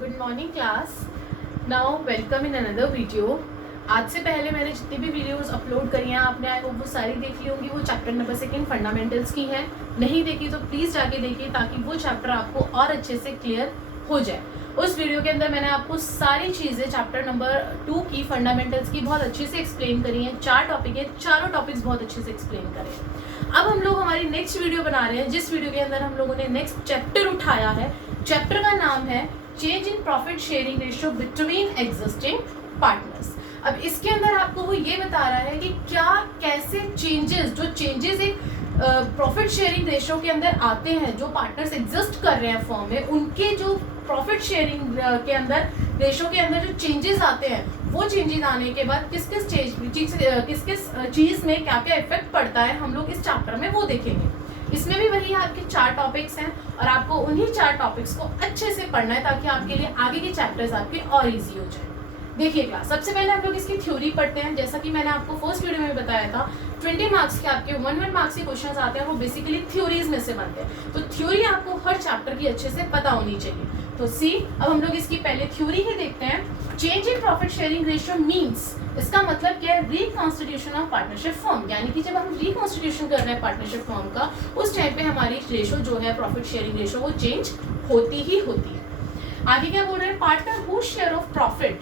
Good morning class. Now welcome in another video. आज से पहले मैंने जितनी भी वीडियोस अपलोड करी हैं आपने आई होप वो सारी देख ली होंगी। वो चैप्टर नंबर 2 फंडामेंटल्स की हैं। नहीं देखी तो प्लीज़ जाके देखिए ताकि वो चैप्टर आपको और अच्छे से क्लियर हो जाए। उस वीडियो के अंदर मैंने आपको सारी चीज़ें चैप्टर नंबर 2 की फंडामेंटल्स की बहुत अच्छे से एक्सप्लेन करी हैं। 4 टॉपिक है, चारों टॉपिक्स बहुत अच्छे से एक्सप्लेन करे हैं। अब हम लोग हमारी नेक्स्ट वीडियो बना रहे हैं जिस वीडियो के अंदर हम लोगों ने नेक्स्ट चैप्टर उठाया है। चैप्टर का नाम है change in profit sharing ratio between existing partners. अब इसके अंदर आपको वो ये बता रहा है कि क्या कैसे चेंजेस एक प्रॉफिट शेयरिंग रेशियो के अंदर आते हैं, जो पार्टनर्स एग्जिस्ट कर रहे हैं फर्म में, उनके जो प्रॉफिट शेयरिंग के अंदर रेशियो के अंदर जो चेंजेस आते हैं, वो चेंजेस आने के बाद किस किस चीज़ में क्या क्या इफेक्ट पड़ता है, हम लोग इस चैप्टर में वो देखेंगे। इसमें भी वही आपके 4 टॉपिक्स हैं और आपको उन्हीं 4 टॉपिक्स को अच्छे से पढ़ना है ताकि आपके लिए आगे के चैप्टर्स आपके और इजी हो जाए। देखिए क्लास, सबसे पहले हम लोग इसकी थ्योरी पढ़ते हैं। जैसा कि मैंने आपको फर्स्ट वीडियो में बताया था, 20 मार्क्स के आपके 1 मार्क्स के क्वेश्चंस आते हैं, वो बेसिकली थ्योरीज में से बनते हैं। तो थ्योरी आपको हर चैप्टर की अच्छे से पता होनी चाहिए। तो सी, अब हम लोग इसकी पहले थ्योरी ही देखते हैं। Change in profit sharing ratio means, इसका मतलब क्या है? रिकॉन्स्टिट्यूशन ऑफ पार्टनरशिप फर्म, यानी कि जब हम रिकॉन्स्टिट्यूशन कर रहे हैं पार्टनरशिप फर्म का, उस टाइम पे हमारी रेशियो जो है प्रॉफिट शेयरिंग रेशियो वो चेंज होती ही होती है। आगे क्या बोल रहे हैं? Partner who share of profit,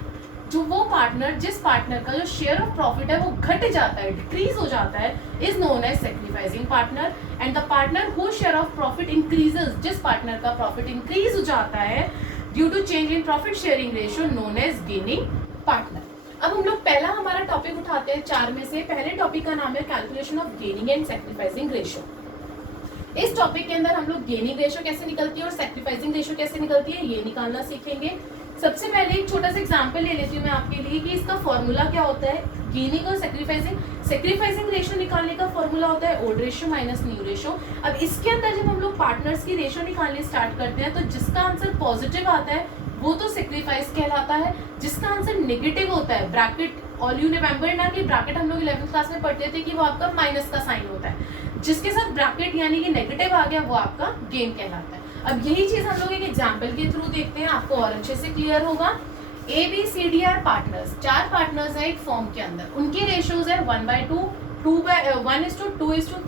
जो वो पार्टनर जिस पार्टनर का जो शेयर ऑफ प्रॉफिट है वो घट जाता है, डिक्रीज हो जाता है, is known as sacrificing partner. And the partner who share of profit increases, जिस पार्टनर का प्रॉफिट इंक्रीज हो जाता है due to change in profit sharing ratio, known as gaining partner. अब हम लोग पहला हमारा टॉपिक उठाते हैं 4 में से। पहले टॉपिक का नाम है calculation of gaining and sacrificing ratio. इस टॉपिक के अंदर हम लोग गेनिंग रेशियो कैसे निकलती है और सैक्रिफाइसिंग रेशियो कैसे निकलती है ये निकालना सीखेंगे। सबसे पहले एक छोटा सा एग्जांपल ले लेती हूँ मैं आपके लिए कि इसका फॉर्मूला क्या होता है गेनिंग और सैक्रिफाइसिंग रेशियो निकालने का फॉर्मूला होता है old ratio minus new ratio. अब इसके अंदर जब हम लोग पार्टनर्स की रेशियो निकालने स्टार्ट करते हैं तो जिसका आंसर पॉजिटिव आता है वो तो सैक्रिफाइस कहलाता है, जिसका आंसर नेगेटिव होता है, ब्रैकेट, ऑल यू रिमेंबर ना कि ब्रैकेट हम लोग 11th क्लास में पढ़ते थे कि वो आपका माइनस का साइन होता है, जिसके साथ ब्रैकेट यानी कि नेगेटिव आ गया वो आपका गेन कहलाता है। अब यही चीज हम लोग एक एग्जाम्पल के थ्रू देखते हैं, आपको और अच्छे से क्लियर होगा। ABCD आर पार्टनर्स, 4 पार्टनर्स है एक फॉर्म के अंदर, उनकी रेशियोज है 1/2, 1:2,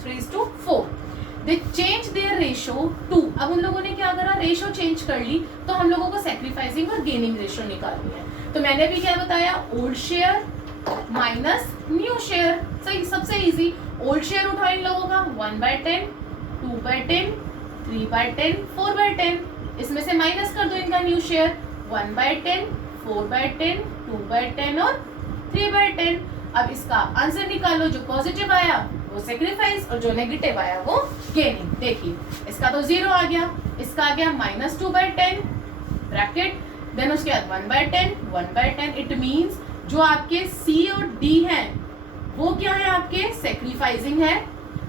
3:4। दे चेंज देयर रेशियो टू। अब उन लोगों ने क्या करा? रेशियो चेंज कर ली, तो हम लोगों को सैक्रिफाइसिंग और गेनिंग रेशियो निकालनी है। तो मैंने भी क्या बताया? Old share minus new share. सही, सबसे इजी। ओल्ड शेयर उठाओ इन लोगों का 1/10, 2/10, 3/10, 4/10। इसमें से माइनस कर दो इनका न्यू शेयर 1/10, 4/10, 2/10 और 3/10। अब इसका आंसर निकालो, जो पॉजिटिव आया वो सैक्रिफाइस और जो नेगेटिव आया वो गेनिंग। देखिए इसका तो 0 आ गया, इसका आ गया -2/10 ब्रैकेट, देन उसके बाद 1/10, 1/10। इट मींस जो आपके C और D हैं वो क्या है? आपके सैक्रिफाइसिंग है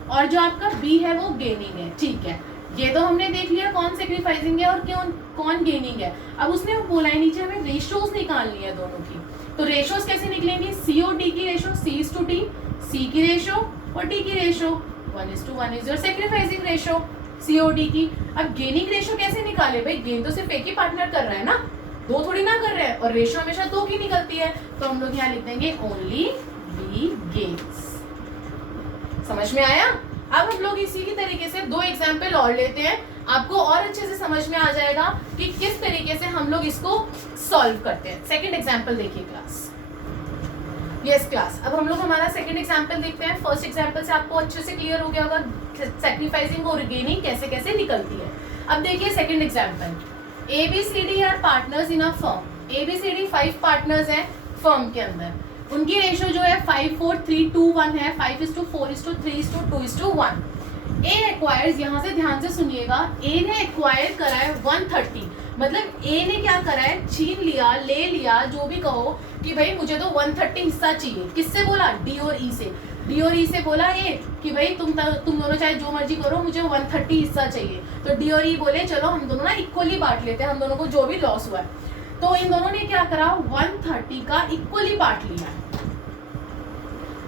और जो आपका B है वो गेनिंग है। ठीक है, ये तो हमने देख लिया कौन सैक्रिफाइसिंग है और कौन गेनिंग है। अब उसने वो बोला है नीचे हमें रेशियोज निकालनी है दोनों की। तो रेशियोज कैसे निकलेंगे? C और D की रेशियो, C/D, C की रेशियो और D की ratio 1:1 is your sacrificing ratio C और D की। अब गेनिंग रेशियो कैसे निकाले? भाई गेन तो सिर्फ एक ही पार्टनर कर रहा है ना, 2 थोड़ी ना कर रहे हैं, और रेशियो हमेशा 2 की निकलती है, तो हम लोग यहाँ लिख देंगे ओनली B गेन्स। समझ में आया? अब हम लोग इसी की तरीके से 2 एग्जाम्पल और लेते हैं, आपको और अच्छे से समझ में आ जाएगा कि किस तरीके से हम लोग इसको सॉल्व करते हैं। सेकंड एग्जाम्पल देखिए क्लास। यस क्लास, अब हम लोग हमारा सेकंड एग्जाम्पल देखते हैं। फर्स्ट एग्जाम्पल से आपको अच्छे से क्लियर हो गया होगा सैक्रिफाइसिंग और गेनिंग कैसे कैसे निकलती है। अब देखिए second example. ABCD are partners in a firm. ABCD 5 partners हैं फर्म के अंदर, उनकी रेशियो जो है 5, 4, 3, 2, 1 है, 5:4:3:2:1। A एक्वायर्स, यहाँ से ध्यान से सुनिएगा, A ने एक्वायर करा है 130, मतलब A ने क्या करा है? छीन लिया, ले लिया, जो भी कहो, कि भाई मुझे तो 130 हिस्सा चाहिए। किससे बोला? D और E से। D और E से बोला A कि भाई तुम दोनों चाहे जो मर्जी करो, मुझे 130 हिस्सा चाहिए। तो D और E बोले चलो हम दोनों ना इक्वली बांट लेते हैं, हम दोनों को जो भी लॉस हुआ है। तो इन दोनों ने क्या करा? 130 का इक्वली बांट लिया।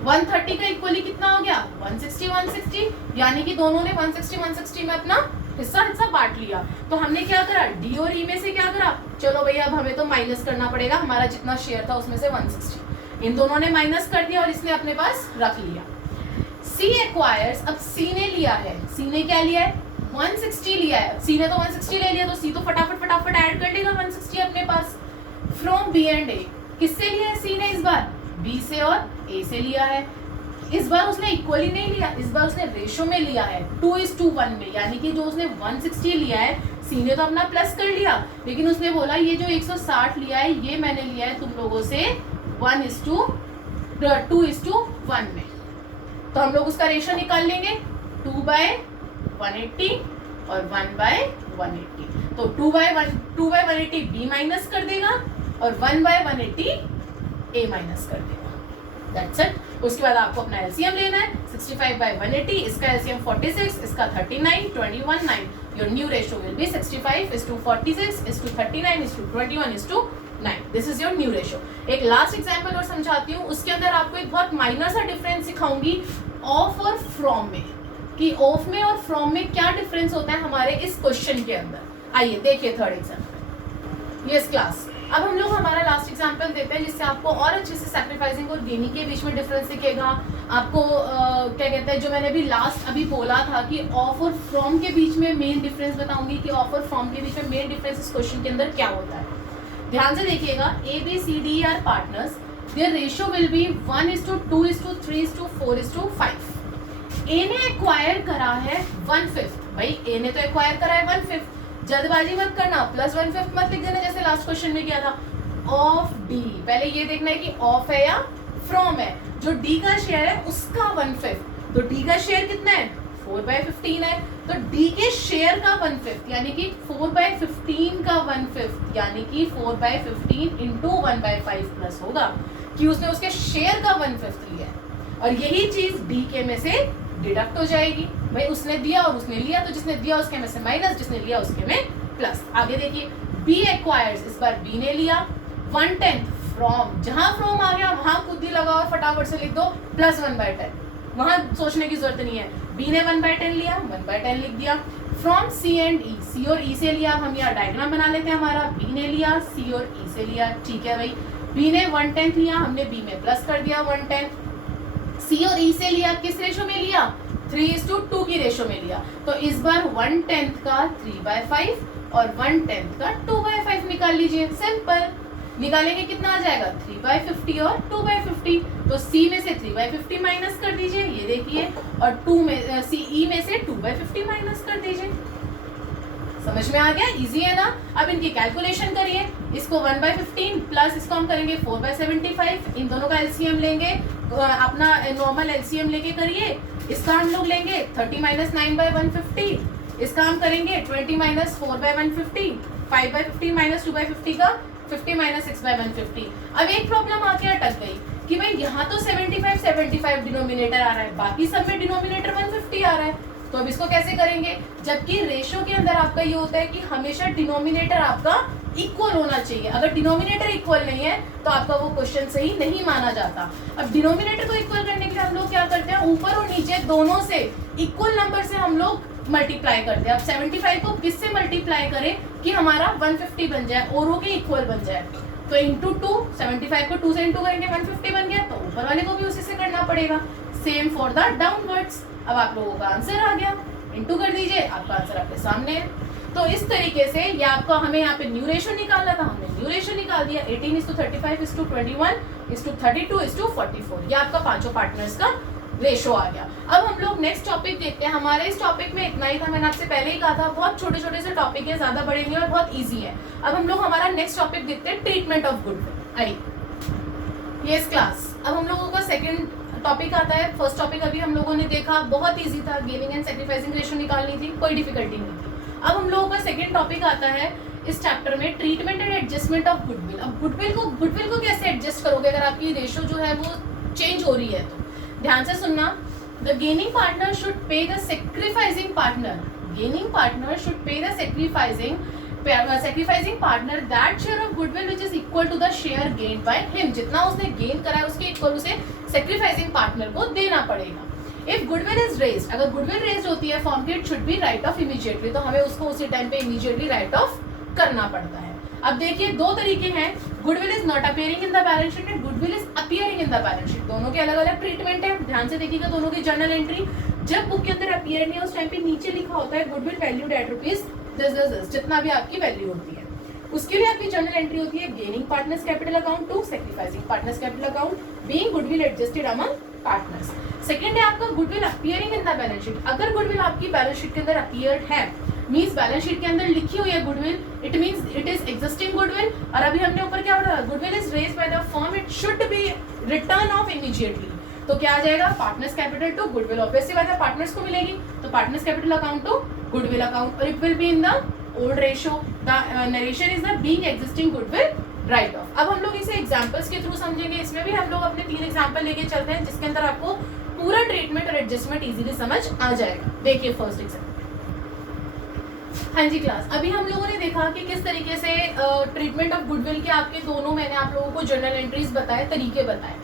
130 का इक्वली कितना हो गया? 160, 160, यानी कि दोनों ने 160 में अपना हिस्सा हिस्सा बांट लिया। तो हमने क्या करा, डी और ई में से क्या करा, चलो भैया अब हमें तो माइनस करना पड़ेगा, हमारा जितना शेयर था उसमें से 160, इन दोनों ने माइनस कर दिया और इसने अपने पास रख लिया। सी एक्वायर्स, अब सी ने लिया है, सी ने क्या लिया है, 160 लिया है, सी ने तो 160 ले लिया, तो सी तो फटाफट ऐड कर लेगा 160 अपने पास। फ्रॉम बी एंड ए, किससे लिया है सी ने इस बार, बी से और ए से लिया है। इस बार उसने इक्वली नहीं लिया, इस बार उसने रेशो में लिया है 2:1 में, यानी कि जो उसने 160 लिया है, सी ने तो अपना प्लस कर लिया, लेकिन उसने बोला ये जो 160 लिया है ये मैंने लिया है तुम लोगों से 2:1 में। तो हम लोग उसका रेशो निकाल लेंगे, 2/180 और 1/180। तो 2/180 बी माइनस कर देगा और 1/180 ए माइनस कर देगा। That's it. उसके बाद आपको अपना एलसीएम लेना है, 65/180, इसका एलसीएम 46, इसका 39, 21, 9। Your new ratio will be 65:46:46:39:21:9। This is your new ratio. एक लास्ट एग्जांपल और समझाती हूँ, उसके अंदर आपको एक बहुत माइनर सा डिफरेंस सिखाऊंगी ऑफ और फ्रॉम में, कि ऑफ में और फ्रॉम में क्या डिफरेंस होता है हमारे इस क्वेश्चन के अंदर। आइए देखिए थर्ड एग्जांपल। यस क्लास, अब हम लोग हमारा लास्ट एग्जांपल देते हैं जिससे आपको और अच्छे से सैक्रिफाइसिंग और गेनिंग के बीच में डिफरेंस दिखेगा। आपको क्या कहते हैं, जो मैंने भी लास्ट अभी बोला था कि ऑफ और फ्रॉम के बीच में मेन डिफरेंस बताऊंगी कि ऑफ और फ्रॉम के बीच में मेन डिफरेंस इस क्वेश्चन के अंदर क्या होता है। ध्यान से देखिएगा, A B C D are partners, their ratio will be 1:2:3:4:5। ए ने एक्वायर करा है 1/5, भाई ए ने तो एक्वायर करा है 1/5, जल्दबाजी मत करना, +1/5 मत लिख देना जैसे लास्ट क्वेश्चन में किया था। ऑफ डी, पहले ये देखना है कि ऑफ है या फ्रॉम है। जो डी का शेयर है उसका 1/5, तो डी का शेयर कितना है, 4/15 है, तो डी के शेयर का 1/5 यानी कि 4/15 का 1/5 यानी कि 4/15 इंटू 1/5 प्लस होगा, कि उसने उसके शेयर का 1/5 लिया है, और यही चीज डी के में से डिडक्ट हो जाएगी। भाई उसने दिया और उसने लिया, तो जिसने दिया उसके में से माइनस, जिसने लिया उसके में प्लस। आगे देखिए, बी एक्वायर्स, इस बार बी ने लिया 1/10 फ्रॉम, जहां फ्रॉम आ गया वहां खुद ही लगा और फटाफट से लिख दो +1/10, वहां सोचने की जरूरत नहीं है। बी ने 1/10 लिया, 1/10 लिख दिया। फ्रॉम सी एंड ई, सी और ई से लिया, हम यहाँ डायग्राम बना लेते हैं हमारा, बी ने लिया, सी और ई से लिया, ठीक है भाई। बी ने 1/10 लिया, हमने बी में प्लस कर दिया 1/10, सी और ई से लिया, किस रेशो में लिया, 3:2 की रेशो में लिया, तो इस बार 1/10 का 3/5 और 1/10 का 2/5 निकाल लीजिए। सिंपल, निकालेंगे कितना आ जाएगा, 3/50 और 2/50, तो सी में से 3/50 माइनस कर दीजिए, ये देखिए, और सी ई में से 2/50 माइनस कर दीजिए। समझ में आ गया, इजी है ना। अब इनकी कैलकुलेशन करिए, इसको 1/15 प्लस इसको हम करेंगे 4/75, इन दोनों का एलसीएम लेंगे, अपना नॉर्मल एलसीएम लेके करिए। इसका हम लोग लेंगे 30 - 9/150, इसका हम करेंगे 20 - 4/150, 5/15 - 2/50 का 50 - 6/150। अब एक प्रॉब्लम आके अटक गई कि भाई यहाँ तो 75 डिनोमिनेटर आ रहा है, बाकी सब में डिनोमिनेटर 150 आ रहा है, तो अब इसको कैसे करेंगे, जबकि रेशो के अंदर आपका ये होता है कि हमेशा डिनोमिनेटर आपका इक्वल होना चाहिए। अगर डिनोमिनेटर इक्वल नहीं है तो आपका वो क्वेश्चन सही नहीं माना जाता। अब डिनोमिनेटर को इक्वल करने के लिए हम लोग क्या करते हैं, ऊपर और नीचे दोनों से इक्वल नंबर से हम लोग मल्टीप्लाई करते हैं। अब 75 को किससे मल्टीप्लाई करें कि हमारा 150 बन जाए, औरों के इक्वल बन जाए, तो इंटू 2, 75 को 2 से इंटू करेंगे 150 बन गया, तो ऊपर वाले को भी उसी से करना पड़ेगा। Same for the downwards. अब आप लोगों का आंसर आ गया, इंटू कर दीजिए, आपका आंसर आपके सामने है। तो इस तरीके से ये आपका, हमें यहाँ पे न्यू रेशो निकालना था, हमने न्यू रेशो निकाल दिया, 18:35:21:32:44, ये आपका पांचों पार्टनर्स का रेशो आ गया। अब हम लोग नेक्स्ट टॉपिक देखते हैं। हमारे इस टॉपिक में इतना ही था, मैंने आपसे पहले ही कहा था, बहुत छोटे छोटे से टॉपिक है, ज्यादा बड़े नहीं और बहुत ईजी है। अब हम लोग हमारा नेक्स्ट टॉपिक देखते हैं, ट्रीटमेंट ऑफ गुडविल। आइए, यस क्लास, अब हम लोगों का सेकंड टॉपिक आता है। फर्स्ट टॉपिक अभी हम लोगों ने देखा, बहुत इजी था, गेनिंग एंड सैक्रिफाइसिंग रेशो निकालनी थी, कोई डिफिकल्टी नहीं थी। अब हम लोगों का सेकंड टॉपिक आता है इस चैप्टर में, treatment and adjustment of goodwill. अब गुडविल को कैसे एडजस्ट करोगे अगर आपकी रेशो जो है वो चेंज हो रही है तो। ध्यान से सुनना, the gaining partner should pay the sacrificing partner, gaining partner should pay the sacrificing partner that share of goodwill which is equal to the share gained by him. जितना उसने गेन करा है उसके इक्वल उसे सैक्रिफाइसिंग पार्टनर को देना पड़ेगा। If goodwill is raised, अगर गुडविल रेज्ड होती है फॉर्म की, it should B right of immediately, तो हमें उसको उसी टाइम पे इमीडिएटली राइट ऑफ करना पड़ता है। अब देखिए दो तरीके हैं, goodwill is not appearing in the balance sheet and goodwill is appearing in the balance sheet. दोनों के अलग अलग ट्रीटमेंट है, ध्यान से देखिएगा दोनों की जर्नल एंट्री। जब बुक के अंदर अपीयर नहीं है उस टाइम पे नीचे लिखा होता है goodwill valued at rupees this, जितना भी आपकी वैल्यू होती है उसके लिए आपकी जर्नल एंट्री होती है gaining partners capital account to sacrificing partners capital account being goodwill adjusted among partners. Second है आपका goodwill appearing in the balance sheet. अगर गुडविल आपकी बैलेंस शीट के अंदर अपीयर्ड है, मींस बैलेंस शीट के अंदर लिखी हुई है goodwill, it means it is existing goodwill. और अभी हमने ऊपर क्या पढ़ा, goodwill is raised by the firm, it should be return of immediately. तो क्या आ जाएगा, partners capital to goodwill, obviously बात है पार्टनर्स को मिलेगी, तो partners capital account to goodwill account, और it will be in the old ratio, the narration is the being existing goodwill write off. अब हम लोग इसे एग्जांपल्स के थ्रू समझेंगे, इसमें भी हम लोग अपने 3 एग्जांपल लेके चलते हैं जिसके अंदर आपको पूरा ट्रीटमेंट और एडजस्टमेंट इजीली समझ आ जाएगा। देखिए फर्स्ट एग्जांपल। हाँ जी क्लास, अभी हम लोगों ने देखा कि किस तरीके से ट्रीटमेंट ऑफ गुडविल के आपके दोनों मैंने आप लोगों को जर्नल एंट्रीज बताए, तरीके बताए।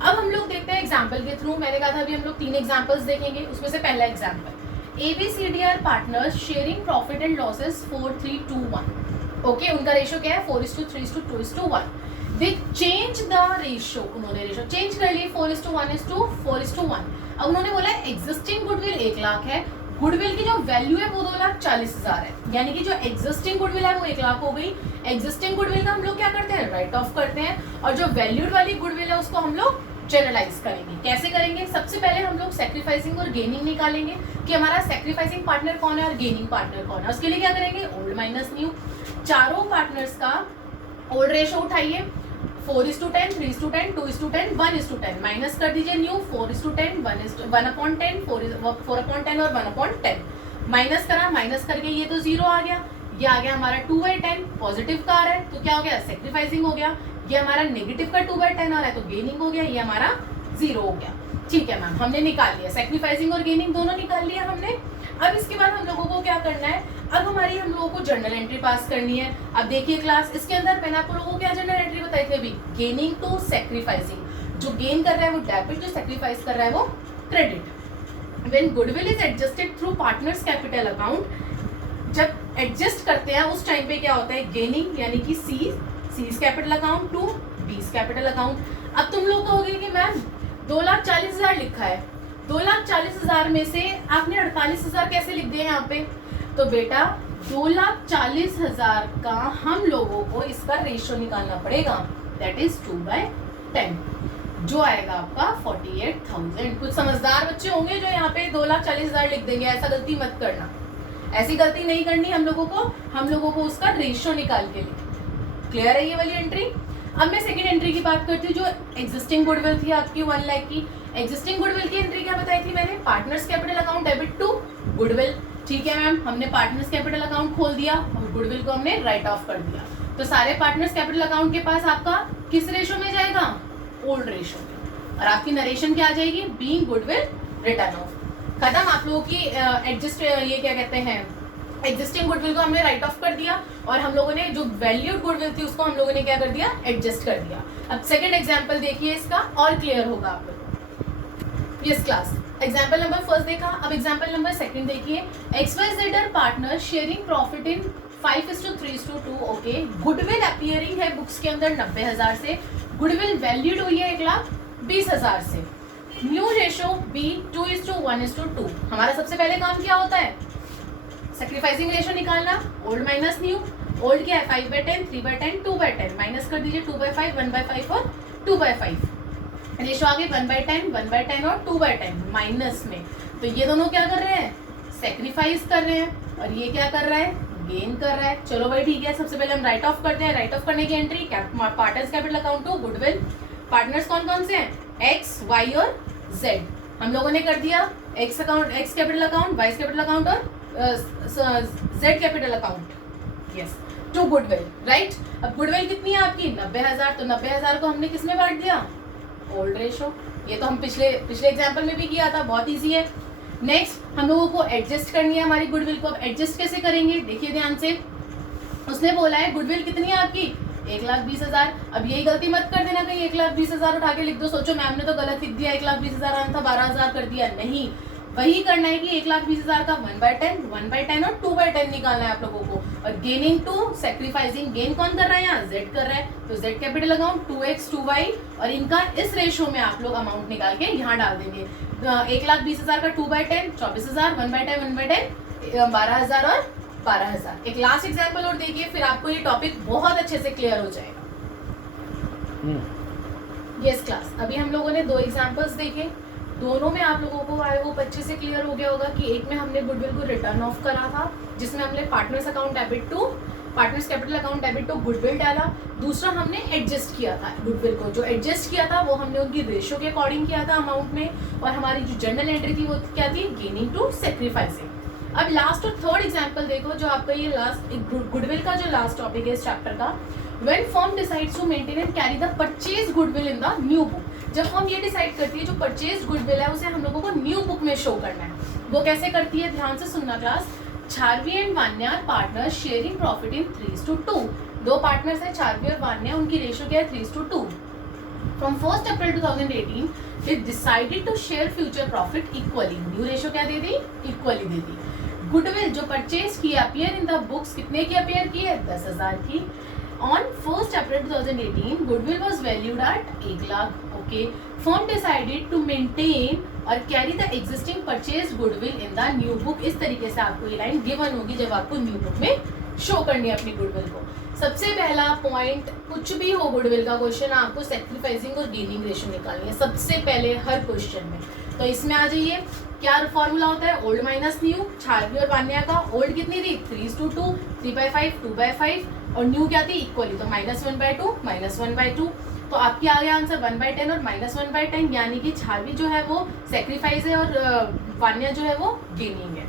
अब हम लोग देखते हैं एग्जाम्पल के थ्रू। मैंने कहा था अभी हम लोग 3 एग्जाम्पल्स देखेंगे, उसमें से पहला example, ABCD are partners sharing profit and losses 4:3:2:1। Okay, उनका रेशियो क्या है, 4:3:2:1। दे चेंज द रेशियो, उन्होंने रेशियो चेंज कर ली 4:1:4:1। अब उन्होंने बोला एग्जिस्टिंग गुडविल 1 लाख है, गुडविल की जो वैल्यू है वो 2,40,000 है, यानी कि जो एग्जिस्टिंग गुडविल है वो 1 लाख हो गई। एग्जिस्टिंग गुडविल का हम लोग क्या करते हैं, राइट ऑफ करते हैं, और जो वैल्यूड वाली गुडविल है उसको हम लोग जनरलाइज करेंगे। कैसे करेंगे, सबसे पहले हम लोग सैक्रिफाइसिंग और गेनिंग निकालेंगे कि हमारा सैक्रिफाइसिंग पार्टनर कौन है और गेनिंग पार्टनर कौन है। उसके लिए क्या करेंगे, ओल्ड माइनस न्यू, चारों पार्टनर्स का ओल्ड रेशियो उठाइए, 4:10, 3:10, 2:10, 1:10, माइनस कर दीजिए न्यू, 4:10, 1/10, 4/10 और 1/10, माइनस करा, माइनस करके ये तो 0 आ गया, ये आ गया हमारा 2/10, पॉजिटिव का आ रहा है तो क्या हो गया, सैक्रिफाइसिंग हो गया। ये हमारा नेगेटिव का 2/10 आ रहा है तो गेनिंग हो गया, ये हमारा 0 हो गया। ठीक है मैम, हमने निकाल लिया, सैक्रिफाइसिंग और गेनिंग दोनों निकाल लिया हमने। अब इसके बाद हम लोगों को क्या करना है, अब हमारी हम लोगों को जर्नल एंट्री पास करनी है। अब देखिए क्लास, इसके अंदर मैंने आप लोगों को क्या जर्नल एंट्री बताई थी अभी, गेनिंग टू सैक्रिफाइसिंग। जो गेन कर रहा है वो डेबिट, जो सैक्रिफाइस कर रहा है वो credit. When goodwill is adjusted through partners capital account, जब एडजस्ट करते हैं उस टाइम पे क्या होता है, गेनिंग यानी कि C's capital account to B's capital account. अब तुम लोग कहोगे कि मैम 2,40,000 लिखा है, 2,40,000 में से आपने 48,000 कैसे लिख दिए यहाँ पे, तो बेटा 2,40,000 का हम लोगों को इसका रेशियो निकालना पड़ेगा, दैट इज 2/10, जो आएगा आपका 48,000। कुछ समझदार बच्चे होंगे जो यहाँ पे 2,40,000 लिख देंगे, ऐसा गलती मत करना, ऐसी गलती नहीं करनी हम लोगों को उसका रेशियो निकाल के लिखना। क्लियर है ये वाली एंट्री। अब मैं सेकंड एंट्री की बात करती हूँ, जो एग्जिस्टिंग गुडविल थी आपकी 1 लाख की। एग्जिस्टिंग गुडविल की एंट्री क्या बताई थी मैंने, partners capital account debit to goodwill. ठीक है मैम, हमने पार्टनर्स कैपिटल अकाउंट खोल दिया और गुडविल को हमने राइट ऑफ कर दिया। तो सारे पार्टनर्स कैपिटल अकाउंट के पास आपका किस रेशियो में जाएगा, ओल्ड रेशियो में, और आपकी नरेशन क्या आ जाएगी, बीइंग गुडविल रिटर्न ऑफ। खत्म, आप लोगों की एडजस्ट ये क्या कहते हैं, एग्जिस्टिंग गुडविल को हमने राइट ऑफ कर दिया और हम लोगों ने जो वैल्यूड गुडविल थी उसको हम लोगों ने क्या कर दिया, एडजस्ट कर दिया। अब सेकंड एग्जांपल देखिए इसका और क्लियर होगा आप लोगों को। Yes class, example number first देखा, अब एग्जांपल नंबर सेकंड देखिए। XYZ are partner sharing profit in 5:3:2। Okay, goodwill appearing है बुक्स के अंदर 90,000 से, गुडविल वैल्यूड हुई है 1,20,000 से। New ratio B 2:1:2। हमारा सबसे पहले काम क्या होता है, सैक्रिफाइसिंग रेशियो निकालना, ओल्ड माइनस न्यू। ओल्ड क्या है 5/10, 3/10, 2/10, माइनस कर दीजिए 2/5, 1/5 और 2/5। रेशियो आगे 1/10, 1/10 और 2/10 माइनस में, तो ये दोनों क्या कर रहे हैं, सैक्रिफाइस कर रहे हैं, और ये क्या कर रहा है, गेन कर रहा है। चलो भाई ठीक है, सबसे पहले हम राइट ऑफ करते हैं। राइट ऑफ करने की entry, partners capital account to goodwill. Partners कौन कौन से हैं, X, Y और Z। हम लोगों ने कर दिया X capital account, Y capital account और Z capital account, yes, to goodwill, right. अब गुडविल कितनी है आपकी, 90,000, तो 90,000 को हमने किसमें बांट दिया, ओल्ड रेशियो। ये तो हम पिछले एग्जांपल में भी किया था, बहुत इजी है। नेक्स्ट हम लोगों को एडजस्ट करनी है हमारी गुडविल को। अब एडजस्ट कैसे करेंगे, देखिए ध्यान से। उसने बोला है गुडविल कितनी है आपकी, 1,20,000। अब यही गलती मत कर देना कहीं 1,20,000 उठा के लिख दो, सोचो मैम ने तो गलत लिख दिया, 1,20,000 आना था 12,000 कर दिया। नहीं, वही करना है कि 1,20,000 का 1/10, 1/10 और 2/10 निकालना है आप लोगों को। और गेनिंग टू सेक्रीफाइसिंग, गेन कौन कर रहा है यहाँ, Z कर रहा है, तो Z कैपिटल लगाऊं 2x 2y, और इनका इस रेशो में आप लोग अमाउंट निकाल के यहाँ डाल देंगे। 1,20,000 का 2/10 24,000, 1/10 1/10 12,000 और 12,000। एक लास्ट एग्जाम्पल और देखिए, फिर आपको ये टॉपिक बहुत अच्छे से क्लियर हो जाएगा। यस क्लास, अभी हम लोगों ने 2 एग्जाम्पल्स देखे, दोनों में आप लोगों को आई होप अच्छे से क्लियर हो गया होगा कि एक में हमने गुडविल को रिटर्न ऑफ करा था, जिसमें हमने partners account debit to partners capital account debit to goodwill डाला। दूसरा हमने एडजस्ट किया था गुडविल को, जो एडजस्ट किया था वो हमने उनकी रेशियो के अकॉर्डिंग किया था अमाउंट में, और हमारी जो जनरल एंट्री थी वो क्या थी, गेनिंग टू सेक्रीफाइसिंग। अब लास्ट और थर्ड एग्जाम्पल देखो, जो आपका ये लास्ट गुडविल का जो लास्ट टॉपिक है इस चैप्टर का। When firm decides to maintain and carry the purchased goodwill in the new book, जब फर्म ये डिसाइड करती है जो परचेज गुडविल है उसे हम लोगों को न्यू बुक में शो करना है, वो कैसे करती है, ध्यान से सुनना class. Charvi and Vanya partner sharing profit in 3:2। 2 partners है चार्वी और वान्या, उनकी रेशियो क्या है 3:2। From 1 April 2018 they decided to share future profit equally. New ratio क्या दे दी, इक्वली दे दी। गुडविल जो परचेज की अपीयर इन द बुक्स, कितने की अपीयर की है, 10,000 की। On 1st April 2018, goodwill was valued at 1 lakh. Okay, firm decided to maintain और carry the existing purchased goodwill in the new book. इस तरीके से आपको ये लाइन गिवन होगी जब आपको न्यू बुक में शो करनी है अपनी गुडविल को। सबसे पहला पॉइंट, कुछ भी हो गुडविल का क्वेश्चन, आपको सेक्रीफाइसिंग और गेनिंग रेशियो निकालनी है सबसे पहले हर क्वेश्चन में। तो इसमें आ जाइए, क्या फॉर्मूला होता है, ओल्ड माइनस न्यू। चार्वी और वान्या का ओल्ड कितनी थी 3:2, 3/5 2/5, और न्यू क्या थी इक्वली, तो -1/2 -1/2। तो आपकी आ गया आंसर 1/10 और -1/10, यानी कि चार्वी जो है वो सेक्रीफाइस है और वान्या जो है वो गेनिंग है।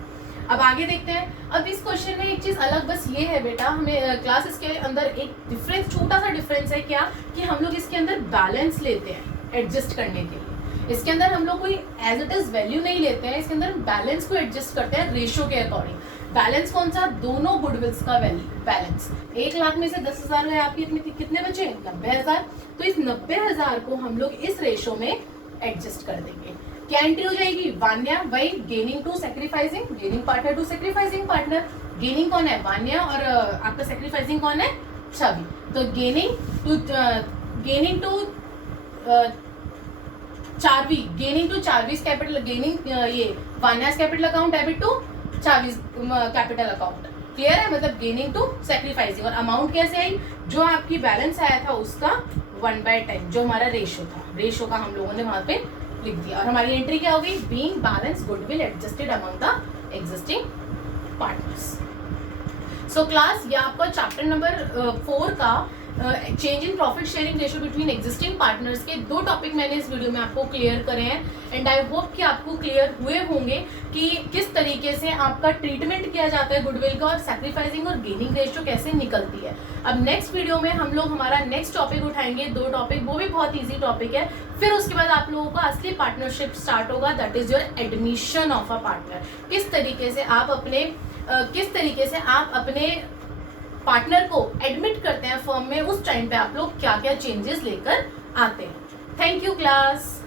अब आगे देखते हैं। अब इस क्वेश्चन में एक चीज अलग बस ये है बेटा, हमें क्लास इसके अंदर एक डिफरेंस, छोटा सा डिफरेंस है क्या, कि हम लोग इसके अंदर बैलेंस लेते हैं एडजस्ट करने के लिए। इसके अंदर हम लोग कोई एज इट इज वैल्यू नहीं लेते हैं, इसके अंदर बैलेंस को एडजस्ट करते हैं रेशियो के अकॉर्डिंग। बैलेंस कौन सा, दोनों गुडविल्स का वैल्यू बैलेंस। 1 लाख में से 10,000 गए, आपके कितने बचे, 90,000। तो इस 90,000 को हम लोग इस रेशियो में एडजस्ट कर देंगे। क्या एंट्री हो जाएगी, वान्या, वही gaining to sacrificing, gaining partner to sacrificing partner. Gaining कौन है, वान्या, और आपका सेक्रीफाइसिंग कौन है, चार्वी। तो gaining to Charvi, gaining to Charvi's capital, gaining ये Vanya's capital account debit to Charvi's capital account. Clear है, मतलब गेनिंग टू सेक्रीफाइसिंग। और अमाउंट कैसे आई, जो आपकी बैलेंस आया था उसका 1/10, जो हमारा रेशियो था, रेशियो का हम लोगों ने वहां पे लिख दिया। और हमारी एंट्री क्या हो गई, being balance goodwill adjusted among the existing partners. So class, ये आपका चैप्टर नंबर 4 का change in profit sharing ratio between existing partners के 2 टॉपिक मैंने इस वीडियो में आपको क्लियर करे हैं। एंड आई होप कि आपको क्लियर हुए होंगे कि किस तरीके से आपका ट्रीटमेंट किया जाता है गुडविल का, और सैक्रिफाइसिंग और गेनिंग रेशियो कैसे निकलती है। अब नेक्स्ट वीडियो में हम लोग हमारा नेक्स्ट टॉपिक उठाएंगे, 2 टॉपिक, वो भी बहुत ईजी टॉपिक है। फिर उसके बाद आप लोगों का असली पार्टनरशिप स्टार्ट होगा, that is your admission of a partner. किस तरीके से आप अपने पार्टनर को एडमिट करते हैं फर्म में, उस टाइम पे आप लोग क्या क्या चेंजेस लेकर आते हैं। Thank you class.